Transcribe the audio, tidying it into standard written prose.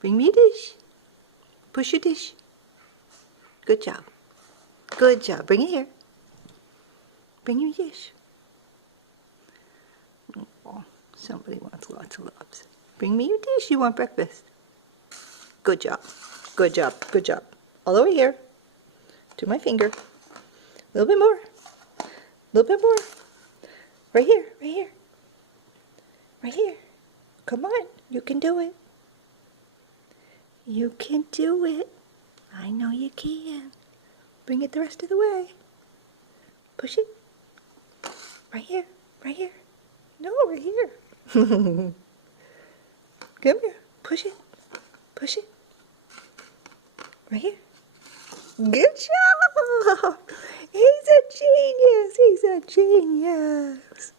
Bring me a dish. Push your dish. Good job. Good job. Bring it here. Bring your dish. Oh, somebody wants lots of loves. Bring me your dish. You want breakfast. Good job. Good job. Good job. All the way here. To my finger. A little bit more. A little bit more. Right here. Right here. Right here. Come on. You can do it. You can do it. I know you can. Bring it the rest of the way. Push it. Right here. Right here. No, right here. Come here. Push it. Push it. Right here. Good job. He's a genius. He's a genius.